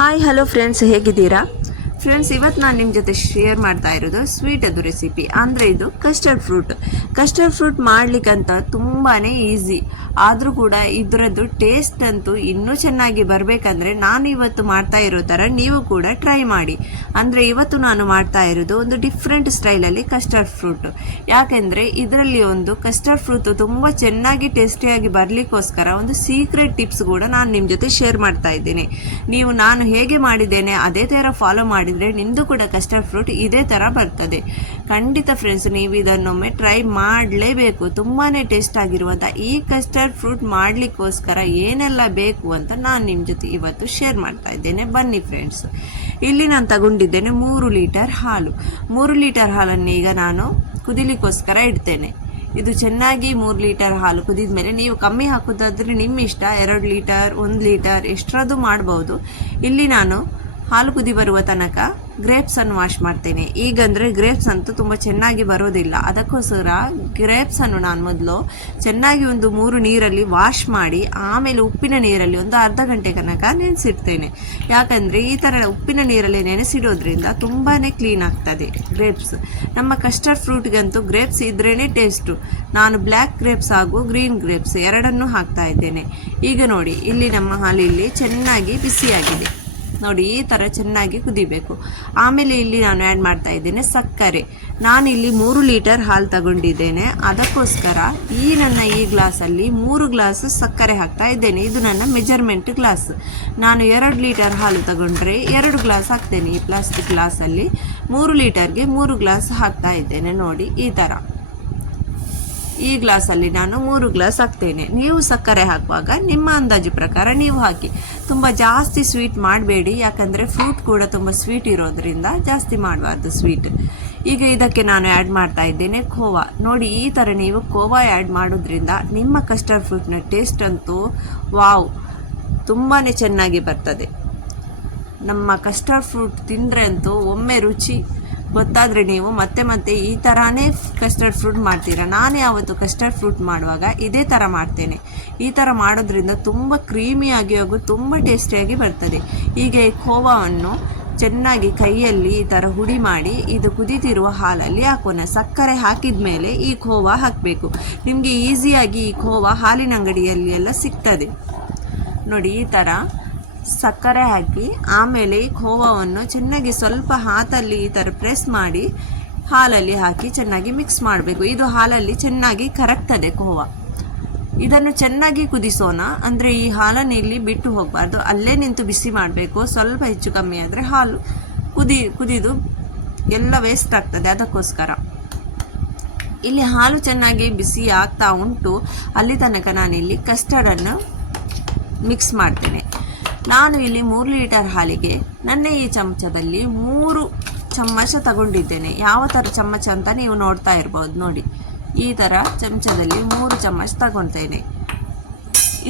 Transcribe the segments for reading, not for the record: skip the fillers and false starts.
Hi hello friends, ಹೇಗಿದ್ದೀರಾ friends? ಇವತ್ತು ನಾನು ನಿಮ್ಮ ಜೊತೆ ಶೇರ್ ಮಾಡ್ತಾ ಇರೋದು ಸ್ವೀಟ್ ಅದು ರೆಸಿಪಿ. ಅಂದರೆ ಇದು ಕಸ್ಟರ್ಡ್ ಫ್ರೂಟ್ ಮಾಡಲಿಕ್ಕಂತ ತುಂಬಾ ಈಸಿ. ಆದರೂ ಕೂಡ ಇದರದ್ದು ಟೇಸ್ಟ್ ಅಂತೂ ಇನ್ನೂ ಚೆನ್ನಾಗಿ ಬರಬೇಕಂದ್ರೆ ನಾನು ಇವತ್ತು ಮಾಡ್ತಾ ಇರೋ ಥರ ನೀವು ಕೂಡ ಟ್ರೈ ಮಾಡಿ. ಅಂದರೆ ಇವತ್ತು ನಾನು ಮಾಡ್ತಾ ಇರೋದು ಒಂದು ಡಿಫ್ರೆಂಟ್ ಸ್ಟೈಲಲ್ಲಿ ಕಸ್ಟರ್ಡ್ ಫ್ರೂಟ್. ಯಾಕೆಂದರೆ ಇದರಲ್ಲಿ ಒಂದು ಕಸ್ಟರ್ಡ್ ಫ್ರೂಟ್ ತುಂಬ ಚೆನ್ನಾಗಿ ಟೇಸ್ಟಿಯಾಗಿ ಬರಲಿಕ್ಕೋಸ್ಕರ ಒಂದು ಸೀಕ್ರೆಟ್ ಟಿಪ್ಸ್ ಕೂಡ ನಾನು ನಿಮ್ಮ ಜೊತೆ ಶೇರ್ ಮಾಡ್ತಾ ಇದ್ದೀನಿ. ನೀವು ನಾನು ಹೇಗೆ ಮಾಡಿದ್ದೇನೆ ಅದೇ ಥರ ಫಾಲೋ ಮಾಡಿದರೆ ನಿಮ್ಮದು ಕೂಡ ಕಸ್ಟರ್ಡ್ ಫ್ರೂಟ್ ಇದೇ ಥರ ಬರ್ತದೆ. ಖಂಡಿತ ಫ್ರೆಂಡ್ಸ್, ನೀವು ಇದನ್ನೊಮ್ಮೆ ಟ್ರೈ ಮಾಡಲೇಬೇಕು. ತುಂಬಾ ಟೇಸ್ಟ್ ಆಗಿರುವಂಥ ಈ ಕಸ್ಟರ್ಡ್ ಫ್ರೂಟ್ ಮಾಡಲಿಕ್ಕೋಸ್ಕರ ಏನೆಲ್ಲ ಬೇಕು ಅಂತ ನಾನು ನಿಮ್ಮ ಜೊತೆ ಇವತ್ತು ಶೇರ್ ಮಾಡ್ತಾ ಇದ್ದೇನೆ. ಬನ್ನಿ ಫ್ರೆಂಡ್ಸ್. ಇಲ್ಲಿ ನಾನು ತಗೊಂಡಿದ್ದೇನೆ 3 ಲೀಟರ್ ಹಾಲು. 3 ಲೀಟರ್ ಹಾಲನ್ನು ಈಗ ನಾನು ಕುದಿಲಿಕ್ಕೋಸ್ಕರ ಇಡ್ತೇನೆ. ಇದು ಚೆನ್ನಾಗಿ 3 ಲೀಟರ್ ಹಾಲು ಕುದಿದ ಮೇಲೆ ನೀವು ಕಮ್ಮಿ ಹಾಕೋದಾದ್ರೆ ನಿಮ್ಮ ಇಷ್ಟ, 2 ಲೀಟರ್ 1 ಲೀಟರ್ ಎಷ್ಟರದ್ದು ಮಾಡ್ಬೋದು. ಇಲ್ಲಿ ನಾನು ಹಾಲು ಕುದಿ ಬರುವ ತನಕ ಗ್ರೇಪ್ಸನ್ನು ವಾಶ್ ಮಾಡ್ತೇನೆ. ಈಗಂದರೆ ಗ್ರೇಪ್ಸ್ ಅಂತೂ ತುಂಬ ಚೆನ್ನಾಗಿ ಬರೋದಿಲ್ಲ. ಅದಕ್ಕೋಸ್ಕರ ಗ್ರೇಪ್ಸನ್ನು ನಾನು ಮೊದಲು ಚೆನ್ನಾಗಿ ಒಂದು 3 ನೀರಲ್ಲಿ ವಾಶ್ ಮಾಡಿ ಆಮೇಲೆ ಉಪ್ಪಿನ ನೀರಲ್ಲಿ ಒಂದು ಅರ್ಧ ಗಂಟೆ ತನಕ ನೆನೆಸಿಡ್ತೇನೆ. ಯಾಕಂದರೆ ಈ ಥರ ಉಪ್ಪಿನ ನೀರಲ್ಲಿ ನೆನೆಸಿಡೋದ್ರಿಂದ ತುಂಬಾ ಕ್ಲೀನ್ ಆಗ್ತದೆ ಗ್ರೇಪ್ಸ್. ನಮ್ಮ ಕಸ್ಟರ್ಡ್ ಫ್ರೂಟ್ಗಂತೂ ಗ್ರೇಪ್ಸ್ ಇದ್ರೇ ಟೇಸ್ಟು. ನಾನು ಬ್ಲ್ಯಾಕ್ ಗ್ರೇಪ್ಸ್ ಹಾಗೂ ಗ್ರೀನ್ ಗ್ರೇಪ್ಸ್ ಎರಡನ್ನೂ ಹಾಕ್ತಾ ಇದ್ದೇನೆ. ಈಗ ನೋಡಿ, ಇಲ್ಲಿ ನಮ್ಮ ಹಾಲು ಇಲ್ಲಿ ಚೆನ್ನಾಗಿ ಬಿಸಿಯಾಗಿದೆ. ನೋಡಿ, ಈ ಥರ ಚೆನ್ನಾಗಿ ಕುದಿಬೇಕು. ಆಮೇಲೆ ಇಲ್ಲಿ ನಾನು ಆ್ಯಡ್ ಮಾಡ್ತಾ ಇದ್ದೇನೆ ಸಕ್ಕರೆ. ನಾನಿಲ್ಲಿ 3 ಲೀಟರ್ ಹಾಲು ತಗೊಂಡಿದ್ದೇನೆ. ಅದಕ್ಕೋಸ್ಕರ ನನ್ನ ಈ ಗ್ಲಾಸಲ್ಲಿ 3 ಗ್ಲಾಸ್ ಸಕ್ಕರೆ ಹಾಕ್ತಾ ಇದ್ದೇನೆ. ಇದು ನನ್ನ ಮೆಜರ್ಮೆಂಟ್ ಗ್ಲಾಸ್. ನಾನು 2 ಲೀಟರ್ ಹಾಲು ತಗೊಂಡ್ರೆ 2 ಗ್ಲಾಸ್ ಹಾಕ್ತೇನೆ. ಈ ಪ್ಲಾಸ್ಟಿಕ್ ಗ್ಲಾಸಲ್ಲಿ 3 ಲೀಟರ್ಗೆ 3 ಗ್ಲಾಸ್ ಹಾಕ್ತಾ ಇದ್ದೇನೆ. ನೋಡಿ, ಈ ಥರ ಈ ಗ್ಲಾಸಲ್ಲಿ ನಾನು 3 ಗ್ಲಾಸ್ ಹಾಕ್ತೇನೆ. ನೀವು ಸಕ್ಕರೆ ಹಾಕುವಾಗ ನಿಮ್ಮ ಅಂದಾಜು ಪ್ರಕಾರ ನೀವು ಹಾಕಿ. ತುಂಬ ಜಾಸ್ತಿ ಸ್ವೀಟ್ ಮಾಡಬೇಡಿ, ಯಾಕಂದರೆ ಫ್ರೂಟ್ ಕೂಡ ತುಂಬ ಸ್ವೀಟ್ ಇರೋದ್ರಿಂದ ಜಾಸ್ತಿ ಮಾಡಬಾರ್ದು ಸ್ವೀಟ್. ಈಗ ಇದಕ್ಕೆ ನಾನು ಆ್ಯಡ್ ಮಾಡ್ತಾ ಇದ್ದೇನೆ ಖೋವಾ. ನೋಡಿ, ಈ ಥರ ನೀವು ಖೋವಾ ಆ್ಯಡ್ ಮಾಡೋದ್ರಿಂದ ನಿಮ್ಮ ಕಸ್ಟರ್ಡ್ ಫ್ರೂಟ್ನ ಟೇಸ್ಟ್ ಅಂತೂ ವಾವ್, ತುಂಬಾ ಚೆನ್ನಾಗಿ ಬರ್ತದೆ. ನಮ್ಮ ಕಸ್ಟರ್ಡ್ ಫ್ರೂಟ್ ತಿಂದರೆ ಅಂತೂ ಒಮ್ಮೆ ರುಚಿ ಗೊತ್ತಾದರೆ ನೀವು ಮತ್ತೆ ಮತ್ತೆ ಈ ಥರನೇ ಕಸ್ಟರ್ಡ್ ಫ್ರೂಟ್ ಮಾಡ್ತೀರಾ. ನಾನು ಯಾವತ್ತು ಕಸ್ಟರ್ಡ್ ಫ್ರೂಟ್ ಮಾಡುವಾಗ ಇದೇ ಥರ ಮಾಡ್ತೇನೆ. ಈ ಥರ ಮಾಡೋದ್ರಿಂದ ತುಂಬ ಕ್ರೀಮಿಯಾಗಿ ಹಾಗೂ ತುಂಬ ಟೇಸ್ಟಿಯಾಗಿ ಬರ್ತದೆ. ಈಗ ಈ ಖೋವಾವನ್ನು ಚೆನ್ನಾಗಿ ಕೈಯಲ್ಲಿ ಈ ಥರ ಹುಡಿ ಮಾಡಿ ಇದು ಕುದೀತಿರುವ ಹಾಲಲ್ಲಿ ಹಾಕೋಣ. ಸಕ್ಕರೆ ಹಾಕಿದ ಮೇಲೆ ಈ ಖೋವಾ ಹಾಕಬೇಕು. ನಿಮಗೆ ಈಸಿಯಾಗಿ ಈ ಖೋವಾ ಹಾಲಿನ ಅಂಗಡಿಯಲ್ಲಿ ಎಲ್ಲ ಸಿಗ್ತದೆ. ನೋಡಿ, ಈ ಥರ ಸಕ್ಕರೆ ಹಾಕಿ ಆಮೇಲೆ ಈ ಖೋವಾವನ್ನು ಚೆನ್ನಾಗಿ ಸ್ವಲ್ಪ ಹಾತಲ್ಲಿ ಈ ಥರ ಪ್ರೆಸ್ ಮಾಡಿ ಹಾಲಲ್ಲಿ ಹಾಕಿ ಚೆನ್ನಾಗಿ ಮಿಕ್ಸ್ ಮಾಡಬೇಕು. ಇದು ಹಾಲಲ್ಲಿ ಚೆನ್ನಾಗಿ ಕರಗ್ತದೆ ಖೋವಾ. ಇದನ್ನು ಚೆನ್ನಾಗಿ ಕುದಿಸೋಣ. ಅಂದರೆ ಈ ಹಾಲನ್ನು ಇಲ್ಲಿ ಬಿಟ್ಟು ಹೋಗಬಾರ್ದು, ಅಲ್ಲೇ ನಿಂತು ಬಿಸಿ ಮಾಡಬೇಕು. ಸ್ವಲ್ಪ ಹೆಚ್ಚು ಕಮ್ಮಿ ಆದರೆ ಹಾಲು ಕುದಿದು ಎಲ್ಲ ವೇಸ್ಟ್ ಆಗ್ತದೆ. ಅದಕ್ಕೋಸ್ಕರ ಇಲ್ಲಿ ಹಾಲು ಚೆನ್ನಾಗಿ ಬಿಸಿ ಆಗ್ತಾ ಉಂಟು. ಅಲ್ಲಿ ತನಕ ನಾನಿಲ್ಲಿ ಕಸ್ಟರ್ಡನ್ನು ಮಿಕ್ಸ್ ಮಾಡ್ತೇನೆ. ನಾನು ಇಲ್ಲಿ 3 ಲೀಟರ್ ಹಾಲಿಗೆ ನನ್ನ ಈ ಚಮಚದಲ್ಲಿ 3 ಚಮಚ ತಗೊಂಡಿದ್ದೇನೆ. ಯಾವ ಥರ ಚಮಚ ಅಂತ ನೀವು ನೋಡ್ತಾ ಇರ್ಬೋದು. ನೋಡಿ, ಈ ಥರ ಚಮಚದಲ್ಲಿ 3 ಚಮಚ ತಗೊಳ್ತೇನೆ.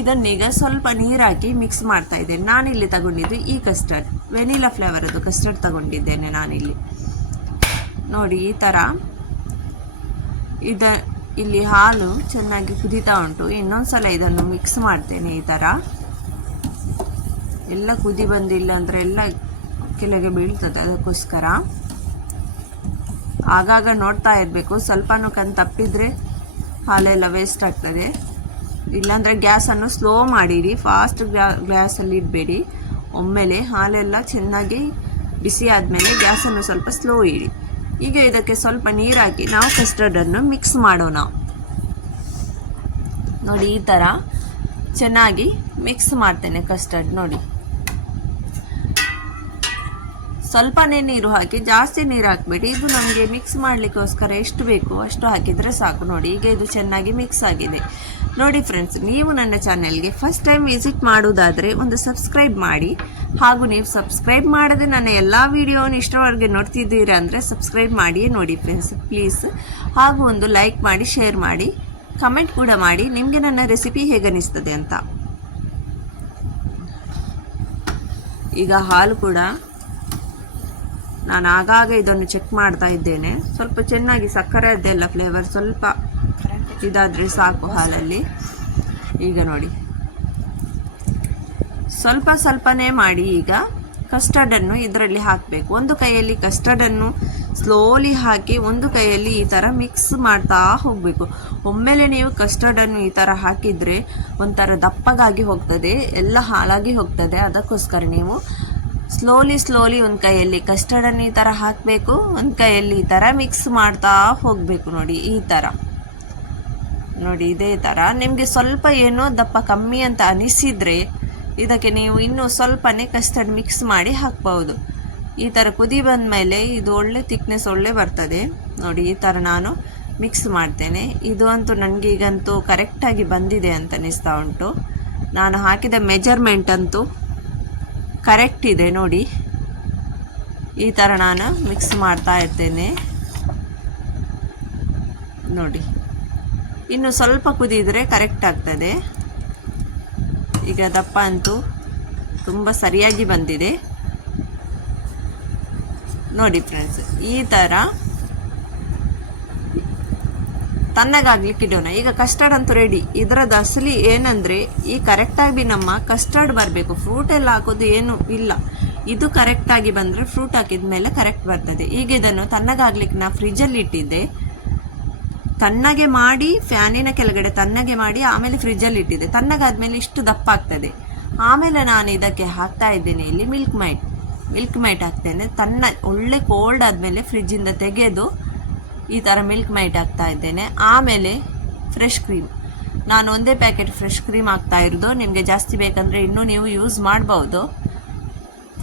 ಇದನ್ನೀಗ ಸ್ವಲ್ಪ ನೀರು ಹಾಕಿ ಮಿಕ್ಸ್ ಮಾಡ್ತಾ ಇದ್ದೇನೆ. ನಾನಿಲ್ಲಿ ತಗೊಂಡಿದ್ದು ಈ ಕಸ್ಟರ್ಡ್ ವೆನಿಲಾ ಫ್ಲೇವರದ್ದು ಕಸ್ಟರ್ಡ್ ತಗೊಂಡಿದ್ದೇನೆ ನಾನಿಲ್ಲಿ. ನೋಡಿ, ಈ ಥರ ಇಲ್ಲಿ ಹಾಲು ಚೆನ್ನಾಗಿ ಕುದೀತಾ ಉಂಟು. ಇನ್ನೊಂದು ಸಲ ಇದನ್ನು ಮಿಕ್ಸ್ ಮಾಡ್ತೇನೆ. ಈ ಥರ ಎಲ್ಲ ಕುದಿ ಬಂದಿಲ್ಲ ಅಂದರೆ ಎಲ್ಲ ಕೆಳಗೆ ಬೀಳ್ತದೆ. ಅದಕ್ಕೋಸ್ಕರ ಆಗಾಗ ನೋಡ್ತಾ ಇರಬೇಕು. ಸ್ವಲ್ಪನೂ ಕಣ್ ತಪ್ಪಿದರೆ ಹಾಲೆಲ್ಲ ವೇಸ್ಟ್ ಆಗ್ತದೆ. ಇಲ್ಲಾಂದರೆ ಗ್ಯಾಸನ್ನು ಸ್ಲೋ ಮಾಡಿರಿ, ಫಾಸ್ಟ್ ಗ್ಯಾಸಲ್ಲಿ ಇಡಬೇಡಿ. ಒಮ್ಮೆಲೆ ಹಾಲೆಲ್ಲ ಚೆನ್ನಾಗಿ ಬಿಸಿ ಆದಮೇಲೆ ಗ್ಯಾಸನ್ನು ಸ್ವಲ್ಪ ಸ್ಲೋ ಇಡಿ. ಈಗ ಇದಕ್ಕೆ ಸ್ವಲ್ಪ ನೀರು ಹಾಕಿ ನಾವು ಕಸ್ಟರ್ಡನ್ನು ಮಿಕ್ಸ್ ಮಾಡೋಣ. ನೋಡಿ, ಈ ಥರ ಚೆನ್ನಾಗಿ ಮಿಕ್ಸ್ ಮಾಡ್ತೇನೆ ಕಸ್ಟರ್ಡ್. ನೋಡಿ, ಸ್ವಲ್ಪನೇ ನೀರು ಹಾಕಿ, ಜಾಸ್ತಿ ನೀರು ಹಾಕಬೇಡಿ. ಇದು ನಮಗೆ ಮಿಕ್ಸ್ ಮಾಡಲಿಕ್ಕೋಸ್ಕರ ಎಷ್ಟು ಬೇಕು ಅಷ್ಟು ಹಾಕಿದರೆ ಸಾಕು. ನೋಡಿ, ಈಗ ಇದು ಚೆನ್ನಾಗಿ ಮಿಕ್ಸ್ ಆಗಿದೆ. ನೋಡಿ ಫ್ರೆಂಡ್ಸ್, ನೀವು ನನ್ನ ಚಾನೆಲ್ಗೆ ಫಸ್ಟ್ ಟೈಮ್ ವಿಸಿಟ್ ಮಾಡೋದಾದರೆ ಒಂದು ಸಬ್ಸ್ಕ್ರೈಬ್ ಮಾಡಿ. ಹಾಗೂ ನೀವು ಸಬ್ಸ್ಕ್ರೈಬ್ ಮಾಡದೆ ನನ್ನ ಎಲ್ಲ ವೀಡಿಯೋವನ್ನು ಇಷ್ಟವರೆಗೆ ನೋಡ್ತಿದ್ದೀರಾ ಅಂದರೆ ಸಬ್ಸ್ಕ್ರೈಬ್ ಮಾಡಿಯೇ ನೋಡಿ ಫ್ರೆಂಡ್ಸ್ ಪ್ಲೀಸ್. ಹಾಗೂ ಒಂದು ಲೈಕ್ ಮಾಡಿ, ಶೇರ್ ಮಾಡಿ, ಕಮೆಂಟ್ ಕೂಡ ಮಾಡಿ ನಿಮಗೆ ನನ್ನ ರೆಸಿಪಿ ಹೇಗನಿಸ್ತದೆ ಅಂತ. ಈಗ ಹಾಲು ಕೂಡ ನಾನು ಆಗಾಗ ಇದನ್ನು ಚೆಕ್ ಮಾಡ್ತಾ ಇದ್ದೇನೆ. ಸ್ವಲ್ಪ ಚೆನ್ನಾಗಿ ಸಕ್ಕರೆ ಅದೆಲ್ಲ ಫ್ಲೇವರ್ ಸ್ವಲ್ಪ ಇದಾದರೆ ಸಾಕು ಹಾಲಲ್ಲಿ. ಈಗ ನೋಡಿ, ಸ್ವಲ್ಪ ಸ್ವಲ್ಪನೇ ಮಾಡಿ ಈಗ ಕಸ್ಟರ್ಡನ್ನು ಇದರಲ್ಲಿ ಹಾಕಬೇಕು. ಒಂದು ಕೈಯಲ್ಲಿ ಕಸ್ಟರ್ಡನ್ನು ಸ್ಲೋಲಿ ಹಾಕಿ ಒಂದು ಕೈಯಲ್ಲಿ ಈ ಥರ ಮಿಕ್ಸ್ ಮಾಡ್ತಾ ಹೋಗಬೇಕು. ಒಮ್ಮೆಲೆ ನೀವು ಕಸ್ಟರ್ಡನ್ನು ಈ ಥರ ಹಾಕಿದರೆ ಒಂಥರ ದಪ್ಪಗಾಗಿ ಹೋಗ್ತದೆ, ಎಲ್ಲ ಹಾಳಾಗಿ ಹೋಗ್ತದೆ. ಅದಕ್ಕೋಸ್ಕರ ನೀವು ಸ್ಲೋಲಿ ಒಂದು ಕೈಯಲ್ಲಿ ಕಸ್ಟರ್ಡನ್ನು ಈ ಥರ ಹಾಕಬೇಕು, ಒಂದು ಕೈಯಲ್ಲಿ ಈ ಥರ ಮಿಕ್ಸ್ ಮಾಡ್ತಾ ಹೋಗಬೇಕು. ನೋಡಿ ಈ ಥರ, ನೋಡಿ ಇದೇ ಥರ. ನಿಮಗೆ ಸ್ವಲ್ಪ ಏನೋ ದಪ್ಪ ಕಮ್ಮಿ ಅಂತ ಅನಿಸಿದರೆ ಇದಕ್ಕೆ ನೀವು ಇನ್ನೂ ಸ್ವಲ್ಪನೇ ಕಸ್ಟರ್ಡ್ ಮಿಕ್ಸ್ ಮಾಡಿ ಹಾಕ್ಬೋದು. ಈ ಥರ ಕುದಿ ಬಂದ ಮೇಲೆ ಇದು ಒಳ್ಳೆ ಥಿಕ್ನೆಸ್ ಒಳ್ಳೆ ಬರ್ತದೆ. ನೋಡಿ ಈ ಥರ ನಾನು ಮಿಕ್ಸ್ ಮಾಡ್ತೇನೆ. ಇದು ಅಂತೂ ನನಗೆ ಈಗಂತೂ ಕರೆಕ್ಟಾಗಿ ಬಂದಿದೆ ಅಂತ ಅನಿಸ್ತಾ ಉಂಟು. ನಾನು ಹಾಕಿದ ಮೆಜರ್ಮೆಂಟ್ ಅಂತೂ ಕರೆಕ್ಟ್ ಇದೆ. ನೋಡಿ ಈ ಥರ ನಾನು ಮಿಕ್ಸ್ ಮಾಡ್ತಾ ಇರ್ತೇನೆ. ನೋಡಿ ಇನ್ನು ಸ್ವಲ್ಪ ಕುದಿದರೆ ಕರೆಕ್ಟ್ ಆಗ್ತದೆ. ಈಗ ದಪ್ಪ ಅಂತೂ ತುಂಬ ಸರಿಯಾಗಿ ಬಂದಿದೆ. ನೋಡಿ ಫ್ರೆಂಡ್ಸ್, ಈ ಥರ ತಣ್ಣಗಾಗ್ಲಿಕ್ಕೆ ಇಡೋಣ. ಈಗ ಕಸ್ಟರ್ಡ್ ಅಂತೂ ರೆಡಿ. ಇದರದ್ದು ಅಸಲಿ ಏನಂದರೆ ಈ ಕರೆಕ್ಟಾಗಿ ನಮ್ಮ ಕಸ್ಟರ್ಡ್ ಬರಬೇಕು. ಫ್ರೂಟ್ ಎಲ್ಲ ಹಾಕೋದು ಏನು ಇಲ್ಲ, ಇದು ಕರೆಕ್ಟಾಗಿ ಬಂದರೆ ಫ್ರೂಟ್ ಹಾಕಿದ ಮೇಲೆ ಕರೆಕ್ಟ್ ಬರ್ತದೆ. ಈಗ ಇದನ್ನು ತಣ್ಣಗಾಗ್ಲಿಕ್ಕೆ ನಾನು ಫ್ರಿಜ್ಜಲ್ಲಿ ಇಟ್ಟಿದ್ದೆ. ತಣ್ಣಗೆ ಮಾಡಿ ಫ್ಯಾನಿನ ಕೆಳಗಡೆ ತಣ್ಣಗೆ ಮಾಡಿ ಆಮೇಲೆ ಫ್ರಿಜ್ಜಲ್ಲಿ ಇಟ್ಟಿದ್ದೆ. ತಣ್ಣಗಾದ್ಮೇಲೆ ಇಷ್ಟು ದಪ್ಪ ಆಗ್ತದೆ. ಆಮೇಲೆ ನಾನು ಇದಕ್ಕೆ ಹಾಕ್ತಾ ಇದ್ದೇನೆ ಇಲ್ಲಿ ಮಿಲ್ಕ್ ಮೈಟ್ ಹಾಕ್ತೇನೆ. ಒಳ್ಳೆ ಕೋಲ್ಡ್ ಆದಮೇಲೆ ಫ್ರಿಜ್ಜಿಂದ ತೆಗೆದು ಈ ಥರ ಮಿಲ್ಕ್ ಮೈಟ್ ಹಾಕ್ತಾ ಇದ್ದೇನೆ. ಆಮೇಲೆ ಫ್ರೆಶ್ ಕ್ರೀಮ್, ನಾನು ಒಂದೇ ಪ್ಯಾಕೆಟ್ ಫ್ರೆಶ್ ಕ್ರೀಮ್ ಹಾಕ್ತಾ ಇರೋದು. ನಿಮಗೆ ಜಾಸ್ತಿ ಬೇಕಂದರೆ ಇನ್ನೂ ನೀವು ಯೂಸ್ ಮಾಡ್ಬೋದು.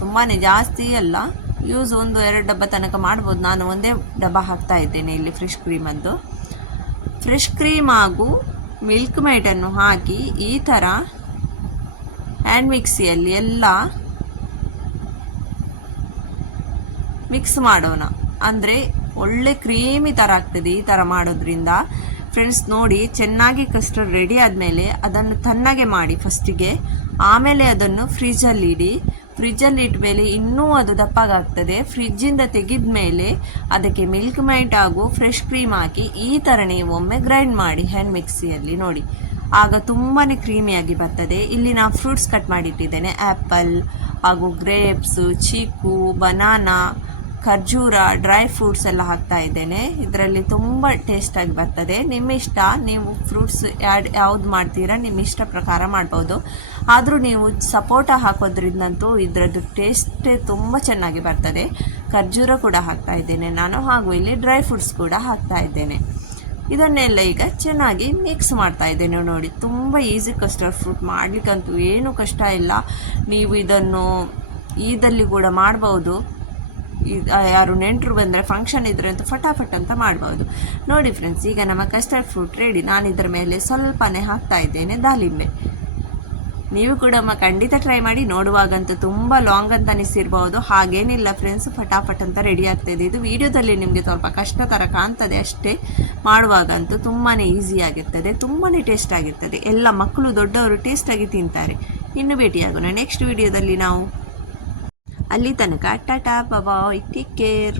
ತುಂಬಾ ಜಾಸ್ತಿ ಅಲ್ಲ, ಯೂಸ್ 1-2 ಡಬ್ಬ ತನಕ ಮಾಡ್ಬೋದು. ನಾನು ಒಂದೇ ಡಬ್ಬ ಹಾಕ್ತಾ ಇದ್ದೇನೆ ಇಲ್ಲಿ ಫ್ರೆಶ್ ಕ್ರೀಮದ್ದು. ಫ್ರೆಶ್ ಕ್ರೀಮ್ ಹಾಗೂ ಮಿಲ್ಕ್ ಮೈಟನ್ನು ಹಾಕಿ ಈ ಥರ ಹ್ಯಾಂಡ್ ಮಿಕ್ಸಿಯಲ್ಲಿ ಎಲ್ಲ ಮಿಕ್ಸ್ ಮಾಡೋಣ. ಅಂದರೆ ಒಳ್ಳೆ ಕ್ರೀಮಿ ಥರ ಆಗ್ತದೆ ಈ ಥರ ಮಾಡೋದ್ರಿಂದ. ಫ್ರೆಂಡ್ಸ್ ನೋಡಿ, ಚೆನ್ನಾಗಿ ಕಸ್ಟರ್ಡ್ ರೆಡಿ ಆದಮೇಲೆ ಅದನ್ನು ತಣ್ಣಗೆ ಮಾಡಿ ಫಸ್ಟಿಗೆ, ಆಮೇಲೆ ಅದನ್ನು ಫ್ರಿಜ್ಜಲ್ಲಿ ಇಡಿ. ಫ್ರಿಜ್ಜಲ್ಲಿ ಇಟ್ಟ ಮೇಲೆ ಇನ್ನೂ ಅದು ದಪ್ಪಗಾಗ್ತದೆ. ಫ್ರಿಜ್ಜಿಂದ ತೆಗೆದ ಮೇಲೆ ಅದಕ್ಕೆ ಮಿಲ್ಕ್ ಮೈಟ್ ಹಾಗೂ ಫ್ರೆಶ್ ಕ್ರೀಮ್ ಹಾಕಿ ಈ ಥರ ನೀವು ಒಮ್ಮೆ ಗ್ರೈಂಡ್ ಮಾಡಿ ಹ್ಯಾಂಡ್ ಮಿಕ್ಸಿಯಲ್ಲಿ. ನೋಡಿ ಆಗ ತುಂಬಾ ಕ್ರೀಮಿಯಾಗಿ ಬರ್ತದೆ. ಇಲ್ಲಿ ನಾನು ಫ್ರೂಟ್ಸ್ ಕಟ್ ಮಾಡಿಟ್ಟಿದ್ದೇನೆ. ಆ್ಯಪಲ್ ಹಾಗೂ ಗ್ರೇಪ್ಸ್, ಚೀಕು, ಬನಾನಾ, ಖರ್ಜೂರ, ಡ್ರೈ ಫ್ರೂಟ್ಸ್ ಎಲ್ಲ ಹಾಕ್ತಾ ಇದ್ದೇನೆ. ಇದರಲ್ಲಿ ತುಂಬ ಟೇಸ್ಟಾಗಿ ಬರ್ತದೆ. ನಿಮ್ಮ ಇಷ್ಟ, ನೀವು ಫ್ರೂಟ್ಸ್ ಯಾವ್ದು ಮಾಡ್ತೀರಾ ನಿಮ್ಮ ಇಷ್ಟ ಪ್ರಕಾರ ಮಾಡ್ಬೋದು. ಆದರೂ ನೀವು ಸಪೋಟ ಹಾಕೋದ್ರಿಂದಂತೂ ಇದರದ್ದು ಟೇಸ್ಟೇ ತುಂಬ ಚೆನ್ನಾಗಿ ಬರ್ತದೆ. ಖರ್ಜೂರ ಕೂಡ ಹಾಕ್ತಾ ಇದ್ದೇನೆ ನಾನು, ಹಾಗೂ ಇಲ್ಲಿ ಡ್ರೈ ಫ್ರೂಟ್ಸ್ ಕೂಡ ಹಾಕ್ತಾ ಇದ್ದೇನೆ. ಇದನ್ನೆಲ್ಲ ಈಗ ಚೆನ್ನಾಗಿ ಮಿಕ್ಸ್ ಮಾಡ್ತಾ ಇದ್ದೇನೆ. ನೋಡಿ ತುಂಬ ಈಸಿ ಕಸ್ಟರ್ಡ್ ಫ್ರೂಟ್ ಮಾಡಲಿಕ್ಕಂತೂ ಏನೂ ಕಷ್ಟ ಇಲ್ಲ. ನೀವು ಇದನ್ನು ಈದಲ್ಲಿ ಕೂಡ ಮಾಡ್ಬೋದು. ಯಾರು ನೆಂಟರು ಬಂದರೆ ಫಂಕ್ಷನ್ ಇದ್ರೆ ಅಂತೂ ಫಟಾಫಟ್ ಅಂತ ಮಾಡ್ಬೋದು. ನೋಡಿ ಫ್ರೆಂಡ್ಸ್, ಈಗ ನಮ್ಮ ಕಸ್ಟರ್ಡ್ ಫ್ರೂಟ್ ರೆಡಿ. ನಾನು ಇದರ ಮೇಲೆ ಸ್ವಲ್ಪನೇ ಹಾಕ್ತಾ ಇದ್ದೇನೆ ದಾಳಿಂಬೆ. ನೀವು ಕೂಡ ಖಂಡಿತ ಟ್ರೈ ಮಾಡಿ. ನೋಡುವಾಗಂತೂ ತುಂಬ ಲಾಂಗ್ ಅಂತ ಅನಿಸಿರ್ಬೋದು, ಹಾಗೇನಿಲ್ಲ ಫ್ರೆಂಡ್ಸ್, ಫಟಾಫಟ್ ಅಂತ ರೆಡಿ ಆಗ್ತಾಯಿದೆ. ಇದು ವಿಡಿಯೋದಲ್ಲಿ ನಿಮಗೆ ಸ್ವಲ್ಪ ಕಷ್ಟ ಥರ ಕಾಣ್ತದೆ ಅಷ್ಟೇ. ಮಾಡುವಾಗಂತೂ ತುಂಬಾ ಈಸಿ ಆಗಿರ್ತದೆ, ತುಂಬಾ ಟೇಸ್ಟ್ ಆಗಿರ್ತದೆ. ಎಲ್ಲ ಮಕ್ಕಳು ದೊಡ್ಡವರು ಟೇಸ್ಟಾಗಿ ತಿಂತಾರೆ. ಇನ್ನು ಭೇಟಿಯಾಗೋಣ ನೆಕ್ಸ್ಟ್ ವಿಡಿಯೋದಲ್ಲಿ ನಾವು. ಅಲ್ಲಿ ತನಕ ಟಾಟಾ ಬಾಯ್, ಟೇಕ್ ಕೇರ್.